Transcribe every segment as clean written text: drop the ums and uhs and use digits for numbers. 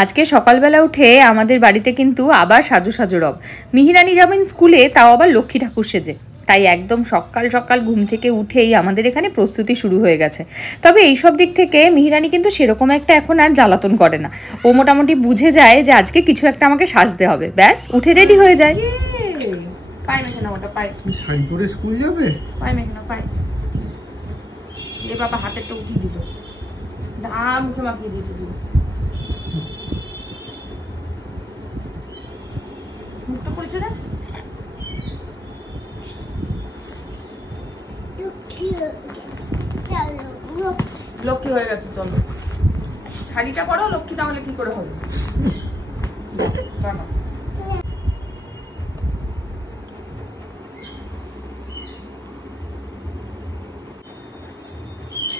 আজকে সকালবেলা উঠে আমাদের বাড়িতে কিন্তু আবার সাজু সাজু রব। মিহিরানি যাবেন স্কুলে, তাও আবার লক্ষ্মী ঠাকুর সেজে। তাই একদম সকাল সকাল ঘুম থেকে উঠেই আমাদের এখানে প্রস্তুতি শুরু হয়ে গেছে। তবে এইসব দিক থেকে মিহিরানি কিন্তু সেরকম একটা এখন আর জ্বালাতন করে না। ও মোটামুটি বুঝে যায় যে আজকে কিছু একটা আমাকে সাজতে হবে, ব্যাস উঠে রেডি হয়ে যায়। পাই মেখে না, ওটা পাই শাড়ি পরে স্কুল যাবে। পাই মেখে না, পাই এ বাবা হাতেরটা উঠিয়ে দিল, মুখে মাখিয়ে দিয়েছে। মুখটা পড়েছে না, লক্ষ্মী হয়ে গেছে। চলো শাড়িটা পরো, লক্ষ্মী তাহলে কি করে হবে।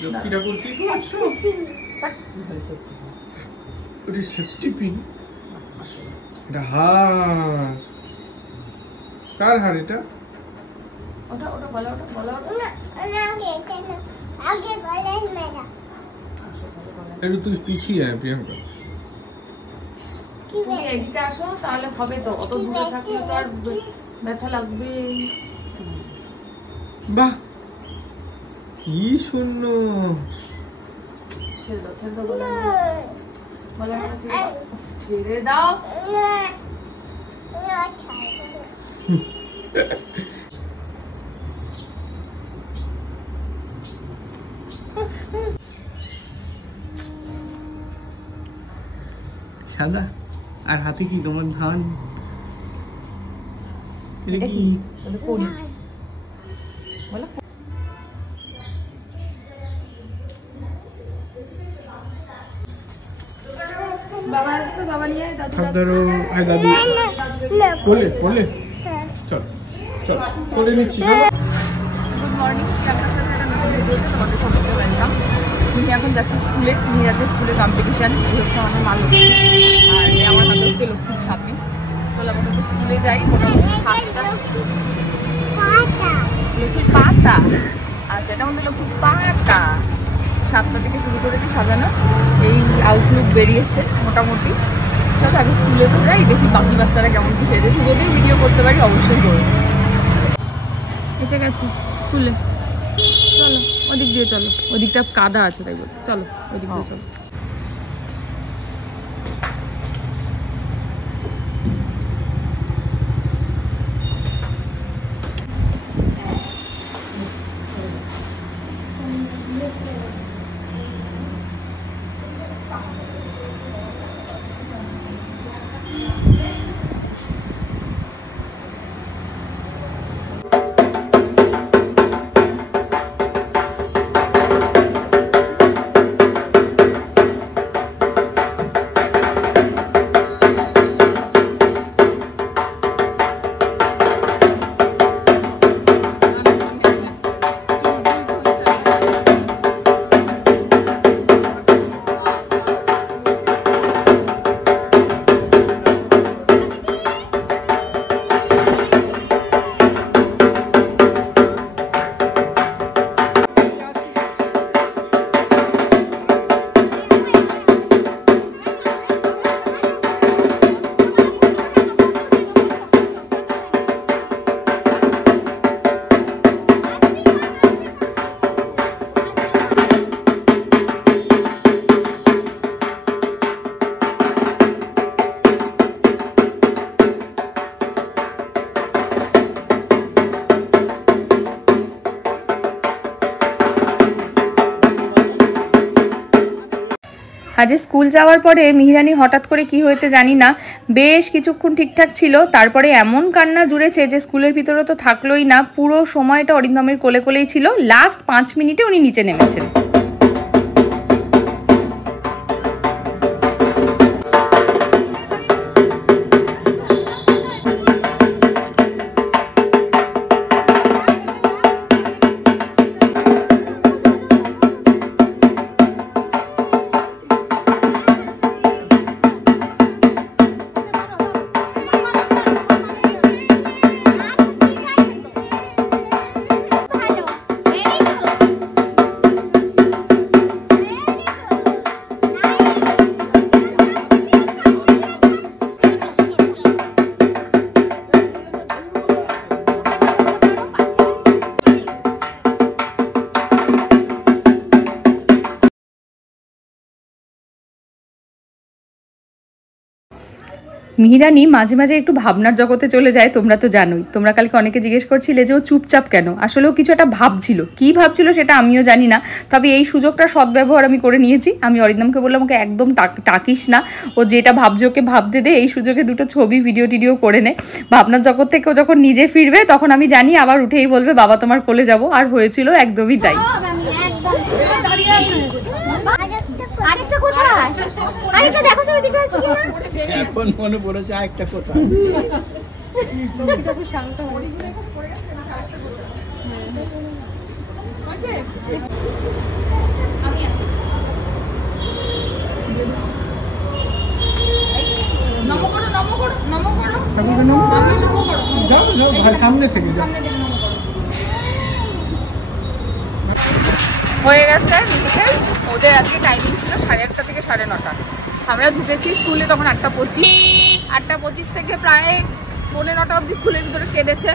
লক্ষ্মীটা করতে কি আছো? ওরে সেফটি পিন। হার কার হার এটা? ওটা ওটা বলা, ওটা বলা, আগে বলেন মেরা। একটু তুই পিছিয়ে আয় প্রিয়াঙ্কা। তুমি এদিকে আসো তাহলে হবে তো, অত দূরে থাকলে তো আর ব্যথা লাগবে। বাহ কি সুন্দর। ছেড়ে দাও, ছেড়ে দাও, বলা ছেড়ে দাও। সাদা আর হাতে কি তোমার ধান? এটা কি? বলো বাবা, বাবা নিয়ে দাদু, দাদু আয় দাদু কোলে কোলে। চল চল কোলে নিচ্ছি। গুড মর্নিং, তোমাদের সবাইকে ওয়েলকাম। তুমি এখন যাচ্ছি স্কুলে, মিরাজের স্কুলে কম্পিটিশন। এই হচ্ছে আমাদের মা লক্ষ্মী, আর আমার হাতে হচ্ছে লক্ষ্মীর ছাপি। চলো আমরা তো স্কুলে যাই। মোটামুটি 7টা লক্ষ্মীর পাতা, আচ্ছা এটা আমাদের লক্ষ্মীর পাতা। 7টা থেকে শুরু করেছি সাজানো, এই আউটলুক বেরিয়েছে মোটামুটি। চলো আগে স্কুলে তো যাই, দেখি বাকি বাচ্চারা কেমন কি সেজেছে। যদি ভিডিও করতে পারি অবশ্যই করবো। এটা গেছি স্কুলে, চলো ওদিক দিয়ে চলো, ওদিকটা কাদা আছে তাই বলছি, চলো ওদিক দিয়ে চলো। আজ স্কুল যাওয়ার পরে মিহিরানি হঠাৎ করে কি হয়েছে জানি না, বেশ কিছুক্ষণ ঠিকঠাক ছিল, তারপরে এমন কান্না জুড়েছে যে স্কুলের ভিতরে তো থাকলোই না। পুরো সময়টা অরিন্দমের কোলে কোলেই ছিল, লাস্ট 5 মিনিটে উনি নিচে নেমেছেন। মিহিরানি মাঝে মাঝে একটু ভাবনার জগতে চলে যায়, তোমরা তো জানোই। তোমরা কালকে অনেকে জিজ্ঞেস করছিলে যে ও চুপচাপ কেন, আসলেও কিছু একটা ভাবছিল, কি ভাবছিল সেটা আমিও জানি না। তবে এই সুযোগটা সদ্ব্যবহার আমি করে নিয়েছি। আমি অরিন্দমকে বললাম ওকে একদম টাকিস না, ও যেটা ভাবছে ওকে ভাবতে দে, এই সুযোগে দুটো ছবি ভিডিও টিডিও করে নে। ভাবনার জগৎ থেকে ও যখন নিজে ফিরবে তখন আমি জানি আবার উঠেই বলবে বাবা তোমার কোলে যাব। আর হয়েছিল একদমই তাই। আরেকটা কোথায়? আরেকটা দেখো তো ওইদিকে আছে কিনা। এখন মনে পড়েছে আরেকটা কোথায়। এটা তো শান্ত হয়েছে। যাও যাও ভাই, সামনে থেকে যাও। হয়ে গেছে মিহিকে, ওদের আজকে টাইমিং ছিল 8:30 থেকে 9:30। আমরা ঢুকেছি স্কুলে তখন 8:25। 8:25 থেকে প্রায় 9:45 অব্দি স্কুলের ভিতরে কেঁদেছে।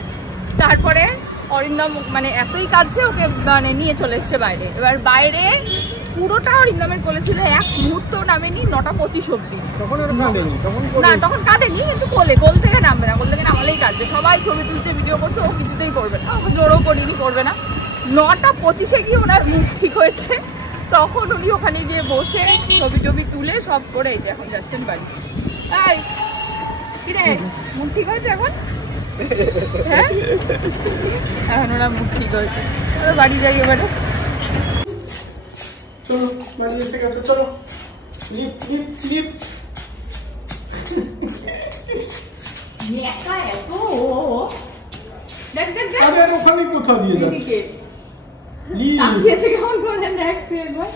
তারপরে অরিন্দম মানে এতই কাঁদছে, ওকে মানে নিয়ে চলে এসছে বাইরে। এবার বাইরে পুরোটা অরিন্দমের কোলে ছিল, এক মুহূর্ত নামেনি 9:25 অব্দি। না তখন কাঁদেনি, কিন্তু কোল থেকে নামবে না, কোল থেকে নামালেই কাঁদছে। সবাই ছবি তুলছে, ভিডিও করছে, ও কিছুতেই করবে না, ওকে জোরও করিনি, করবে না। 9:25 গিয়ে ওনার মুখ ঠিক হয়েছে, তখন উনি ওখানে গিয়ে বসে ছবি টবি তুলে সব করে এই যে এখন যাচ্ছেন বাড়ি। এই কি রে, মুখ ঠিক হয়েছে এখন? হ্যাঁ এখন ওনার মুখ ঠিক হয়েছে, বাড়ি যাই এবারে। চলো বাড়ি এসে গেছো, চলো লিফট লিফট লিফট। একা এত দেখ দেখ দেখ আরে ওখানে কোথা দিয়ে যাচ্ছে? লিফট তাকিয়েছে কেমন করে দেখ তুই একবার।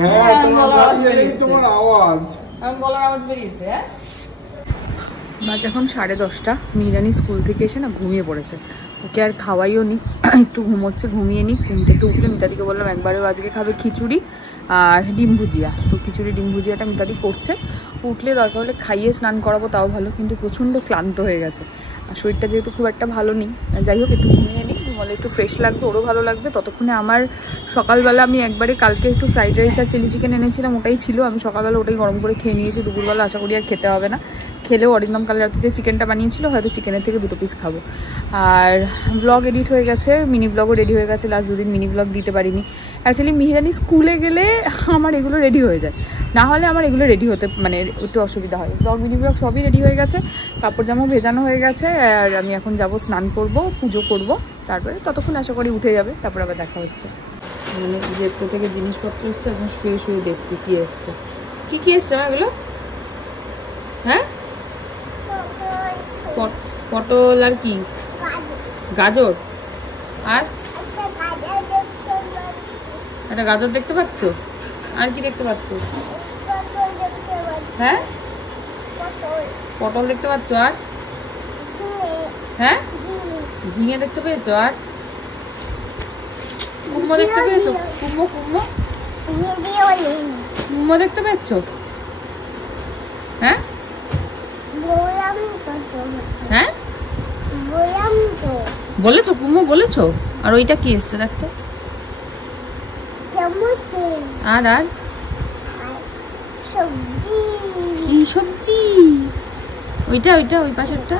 হ্যাঁ তোমার গাড়ি এলেই তোমার আওয়াজ। আমার গলার আওয়াজ বেরিয়েছে। হ্যাঁ বাজ এখন 10:30। মিহিরানি স্কুল থেকে এসে না ঘুমিয়ে পড়েছে, ওকে আর খাওয়াইও নি, একটু ঘুমোচ্ছে, ঘুমিয়ে নি। ঘুম থেকে উঠলে মিতাদিকে বললাম একবারেও আজকে খাবে খিচুড়ি আর ডিম ভুজিয়া। তো খিচুড়ি ডিম ভুজিয়াটা মিতাদি করছে, উঠলে দরকার হলে খাইয়ে স্নান করাবো তাও ভালো, কিন্তু প্রচণ্ড ক্লান্ত হয়ে গেছে আর শরীরটা যেহেতু খুব একটা ভালো নেই। যাই হোক একটু ঘুমিয়ে নিই, ঘুমালে একটু ফ্রেশ লাগবে, ওরও ভালো লাগবে। ততক্ষণে আমার সকালবেলা আমি একবারে কালকে একটু ফ্রাইড রাইস আর চিলি চিকেন এনেছিলাম, ওটাই ছিল। আমি সকালবেলা ওটাই গরম করে খেয়ে নিয়েছি। দুপুরবেলা আশা করি আর খেতে হবে না। খেলেও অরিন্দম কাল রাত্রিতে চিকেনটা বানিয়েছিল, হয়তো চিকেনের থেকে 2 পিস খাবো। আর ব্লগ এডিট হয়ে গেছে, মিনি ব্লগও রেডি হয়ে গেছে। লাস্ট 2 দিন মিনি ব্লগ দিতে পারিনি। অ্যাকচুয়ালি মিহিরানি স্কুলে গেলে আমার এগুলো রেডি হয়ে যায়, না হলে আমার এগুলো রেডি হতে মানে একটু অসুবিধা হয়। ব্লগ মিনি ব্লগ সবই রেডি হয়ে গেছে, কাপড় জামাও ভেজানো হয়ে গেছে। আর আমি এখন যাব স্নান করব, পুজো করব, তারপরে ততক্ষণ আশা করি উঠে যাবে, তারপর আবার দেখা হচ্ছে। মানে জেপ্টো থেকে জিনিসপত্র এসছে, এখন শুয়ে শুয়ে দেখছি কি এসছে। কি এসছে এগুলো? হ্যাঁ পটল আর কি, গাজর, আর একটা গাজর দেখতে পাচ্ছ, আর কি দেখতে পাচ্ছ? হ্যাঁ পটল দেখতে পাচ্ছ, আর হ্যাঁ ঝিঙে দেখতে পেয়েছো, আর কুমড়ো দেখতে পেয়েছো? কুমড়ো দেখতে পেয়েছো? হ্যাঁ হ্যাঁ বলেছো, কুমড়ো বলেছো। আর ওইটা কি এসছে দেখতো? আর আর কি সবজি? ওইটা ওইটা ওই পাশেরটা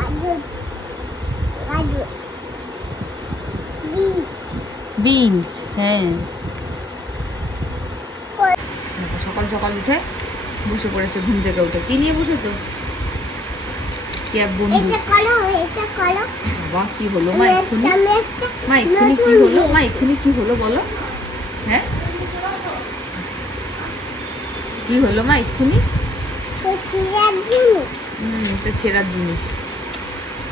বিনস। হ্যাঁ সকাল সকাল উঠে বসে পড়েছে, ঘুম থেকে উঠে। কি নিয়ে বসেছো? ক্যাব বন্ধু। বাবা কি হলো মা এক্ষুনি? মা এক্ষুনি কি হলো? মা এক্ষুনি কি হলো বলো? হ্যাঁ কি হলো মা এক্ষুনি? এটা ছেঁড়ার জিনিস।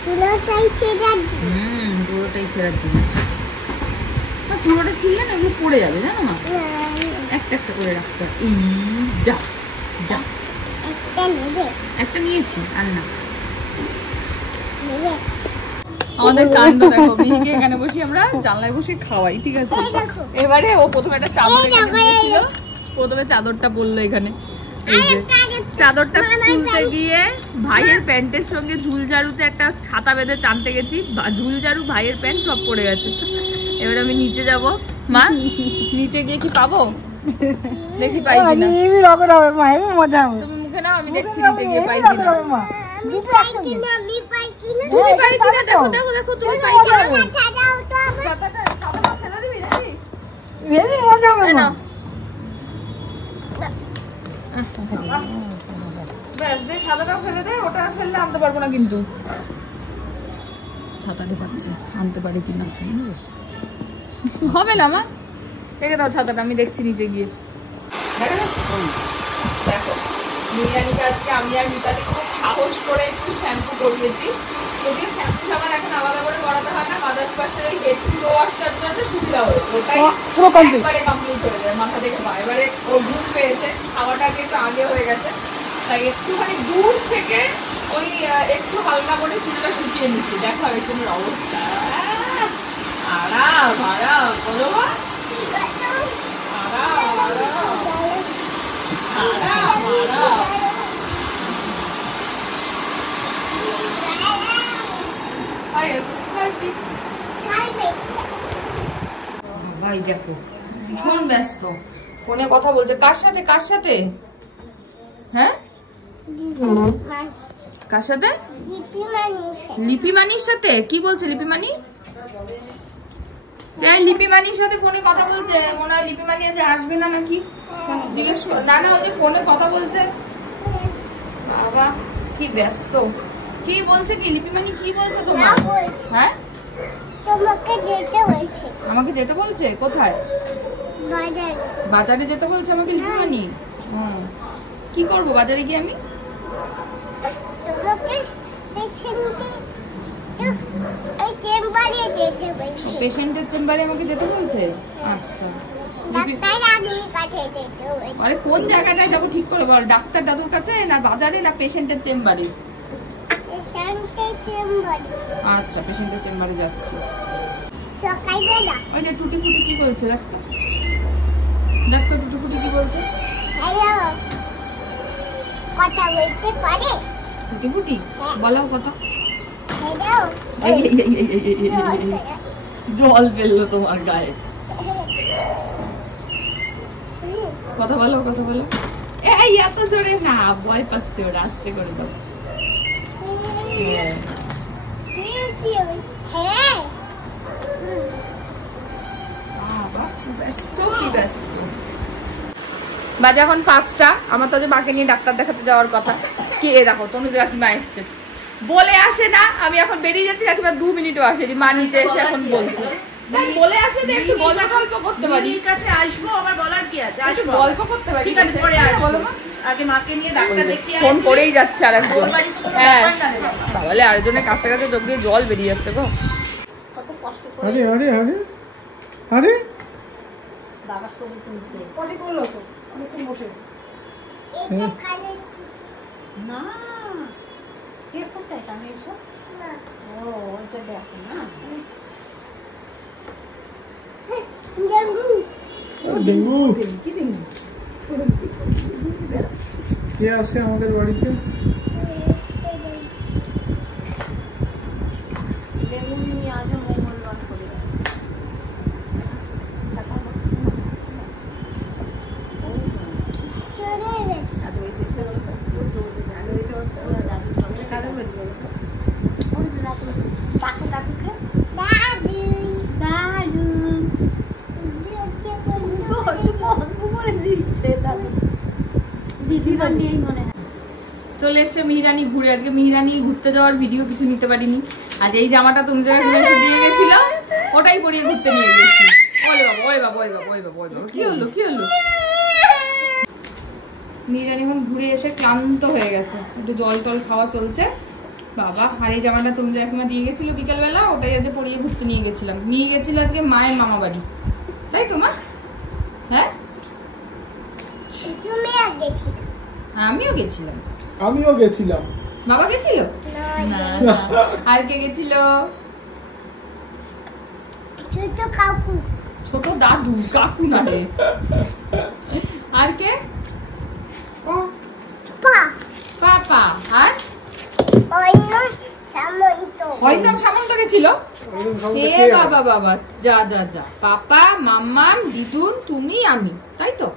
পুরোটাই ছেঁড়ার জিনিস। পুরোটা ছিললে না এগুলো পড়ে যাবে, জানো মা? একটা একটা করে রাখতে হবে। এই যা যা একটা নিয়েছি, আর না। আমাদের কাণ্ড দেখো, মিহিকে এখানে বসি আমরা জানলায় বসে খাওয়াই, ঠিক আছে? এবারে ও প্রথমে একটা চাদর দিয়েছিল, প্রথমে চাদরটা পরলো এখানে। এই যে চাদরটা খুলতে গিয়ে ভাইয়ের প্যান্টের সঙ্গে ঝুলঝাড়ুতে একটা ছাতা বেঁধে টানতে গেছি, ঝুলঝাড়ু ভাইয়ের প্যান্ট সব পড়ে গেছে। এবার আমি নিচে যাব। মা নিচে গিয়ে কি পাবো? দেখি পাই কিনা। হেভি রকম হবে মা, হেভি মজা হবে। তুমি মুখে নাও, আমি দেখছি নিচে গিয়ে পাই কিনা। আমি পাই কিনা, আমি পাই কিনা। তুমি পাই কিনা দেখো দেখো দেখো, তুমি পাই কিনা। দাও তো আবার। ছাতাটা ফেলে দিবি নাকি? হেভি মজা হবে মা। ব্যাস দে, ছাতাটা ফেলে দে, ওটা ফেললে আনতে পারবো না কিন্তু। ছাতাটা পাচ্ছে, আনতে পারি কিনা হবে না মা। রেখে দাও ছাতাটা, আমি দেখছি নিচে গিয়ে। দেখো মিহিরানিকে আজকে আমি আর মিতালি খুব সাহস করে একটু শ্যাম্পু করিয়েছি। যদিও শ্যাম্পু সাবান এখন আলাদা করে করাতে হয় না, মাদার্স পাশের ওই হেড টু ওয়াশটার জন্য সুবিধা হয়েছে, ওটাই পুরো কমপ্লিট একবারে কমপ্লিট হয়ে যায় মাথা থেকে পা। এবারে ও ঘুম পেয়েছে, খাওয়াটাকে একটু আগে হয়ে গেছে, তাই একটুখানি দূর থেকে ওই একটু হালকা করে চুলটা শুকিয়ে নিচ্ছি। দেখো একটুর অবস্থা, আরাম আরাম বলো মা, আরাম আরাম আরাম আরাম। ভাই দেখো ভীষণ ব্যস্ত, ফোনে কথা বলছে। কার সাথে কার সাথে? হ্যাঁ কার সাথে? লিপিমানির সাথে। কি বলছে লিপিমানি? লিপিমানির সাথে ফোনে কথা বলছে। মনে হয় লিপিমানি আজ আসবে না নাকি, জিজ্ঞেস কর। না না, ওই যে ফোনে কথা বলছে। বাবা কি ব্যস্ত। কি বলছে কি লিপিমানি, কি বলছে তোমার? হ্যাঁ তোমাকে যেতে বলছে। আমাকে যেতে বলছে? কোথায়? বাজারে। বাজারে যেতে বলছে আমাকে লিপিমানি। কি করব বাজারে গিয়ে আমি? তোমাকে চেম্বারে যেতে বলছে। পেশেন্টের চেম্বারে আমাকে যেতে বলছে? আচ্ছা ডাক্তার দাদুর কাছে যেতে বলছে। আরে কোন জায়গাটায় যাবো ঠিক করে বল। ডাক্তার দাদুর কাছে না বাজারে না পেশেন্টের চেম্বারে? পেশেন্টের চেম্বারে। আচ্ছা পেশেন্টের চেম্বারে যাচ্ছি। সকালবেলা। ওই যে টুটি ফুটি কি বলছে ডাক্তার? ডাক্তার টুটি ফুটি কি বলছে? হ্যালো, কথা বলতে পারে? টুটি ফুটি বলো কথা। হ্যালো, জল ফেললো তোমার গায়ে। কথা বলো কথা বলো। এই এত জোরে না, ভয় পাচ্ছে ওরা, আস্তে করে দাও। হ্যাঁ ব্যস্ত কি ব্যস্ত। বাজে এখন 5টা। আমার তো যে মাকে নিয়ে ডাক্তার দেখাতে যাওয়ার কথা। কে দেখো তনুজ কাকিমা এসছে, বলে আসে না আমি এখন বেরিয়ে যাচ্ছি। কাকিমা 2 মিনিটও আসেনি, মা নিচে এসে এখন বলছে বলে আসলে একটু গল্প করতে পারি। কাছে আসবো, আবার বলার কি আছে? একটু গল্প করতে পারি। ঠিক আছে, পরে আসবো। আগে মাকে নিয়ে ডাক্তার দেখিয়ে ফোন করেই যাচ্ছে আরেকজন। হ্যাঁ বাবালে আরেকজনের কাছে কাছে চোখ দিয়ে জল বেরিয়ে যাচ্ছে গো। আরে আরে আরে আরে বাবার ছবি তুলছে। পটি করলো তো অনেকক্ষণ বসে। এটা কানে না কে কোথায় কানে এসো? না। ও ওইটা দেখো না। ডেঙ্গু। ডেঙ্গু। কি ডেঙ্গু? কে আসে আমাদের বাড়িতে? ডেঙ্গু নিয়ে আসে মঙ্গলবার করে। চলে গেছে। আর ওই দেশে আর ওইটা দাদু টমে কালো বের করে। ওই দাদু। ডাকো ডাকুকে। দাদু। দাদু। দিদিরা নেই মনে হয়। চলে এসছে মিহিরানি ঘুরে। আজকে মিহিরানি ঘুরতে যাওয়ার ভিডিও কিছু নিতে পারিনি। আজ এই জামাটা তুমি যারা দিয়ে গেছিল ওটাই পরিয়ে ঘুরতে নিয়ে গেছি। ওই বাবা ওই বাবা ওই বাবা ওই বাবা ওই বাবা, কি হলো কি হলো? মিহিরানি এখন ঘুরে এসে ক্লান্ত হয়ে গেছে, একটু জল টল খাওয়া চলছে। বাবা আর এই জামাটা তুমি যে একবার দিয়ে গেছিল বিকালবেলা, ওটাই আজকে পরিয়ে ঘুরতে নিয়ে গেছিলাম। নিয়ে গেছিল আজকে মায়ের মামা বাড়ি, তাই তো মা? হ্যাঁ তুমি আগে গেছিলে। আমিও গেছিলাম। আমিও গেছিলাম। বাবা গেছিল না না, আর কে গেছিল? ছোট কাকু। ছোট দাদু, কাকু না রে। আর কে? পা। পাপা। আর অন্য সামন্ত। অরিন্দম সামন্ত গেছিল। এ বাবা বাবা, যা যা যা, পাপা, মাম্মা, দিদুন, তুমি, আমি, তাই তো?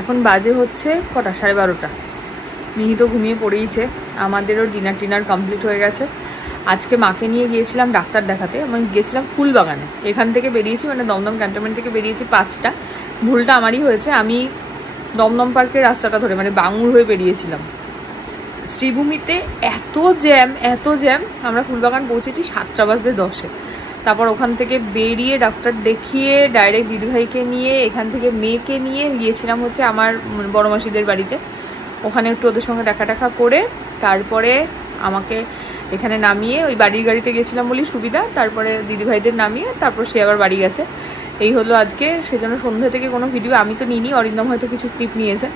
এখন বাজে হচ্ছে কটা, 12:30। মিহি তো ঘুমিয়ে পড়েইছে, আমাদেরও ডিনার কমপ্লিট হয়ে গেছে। আজকে মাকে নিয়ে গিয়েছিলাম ডাক্তার দেখাতে। আমি গেছিলাম ফুলবাগানে, এখান থেকে বেরিয়েছি, মানে দমদম ক্যান্টনমেন্ট থেকে বেরিয়েছি 5টা। ভুলটা আমারই হয়েছে, আমি দমদম পার্কের রাস্তাটা ধরে মানে বাঙুর হয়ে বেরিয়েছিলাম। শ্রীভূমিতে এত জ্যাম, আমরা ফুলবাগান পৌঁছেছি 7:10। তারপর ওখান থেকে বেরিয়ে ডাক্তার দেখিয়ে ডাইরেক্ট দিদিভাইকে নিয়ে, এখান থেকে মেয়েকে নিয়ে গিয়েছিলাম হচ্ছে আমার বড় মাসিদের বাড়িতে। ওখানে একটু ওদের সঙ্গে দেখা করে তারপরে আমাকে এখানে নামিয়ে, ওই বাড়ির গাড়িতে গেছিলাম বলি সুবিধা, তারপরে দিদিভাইদের নামিয়ে তারপর সে আবার বাড়ি গেছে। এই হলো আজকে। সেজন্য সন্ধ্যা থেকে কোনো ভিডিও আমি তো নিইনি, অরিন্দম হয়তো কিছু ক্লিপ নিয়েছে,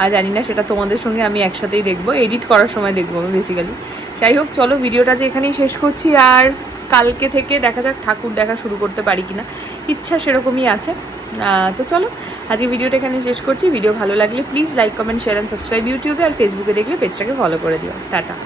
আর জানি না, সেটা তোমাদের সঙ্গে আমি একসাথেই দেখবো, এডিট করার সময় দেখবো আমি বেসিক্যালি। যাই হোক, চলো ভিডিওটা যে এখানেই শেষ করছি, আর কালকে থেকে দেখা যাক ঠাকুর দেখা শুরু করতে পারি কিনা, ইচ্ছা সেরকমই আছে। তো চলো আজকে ভিডিওটা এখানে শেষ করছি। ভিডিও ভালো লাগলে please like, comment, share and subscribe ইউটিউবে, আর ফেসবুকে দেখলে পেজটাকে ফলো করে দিও। টাটা।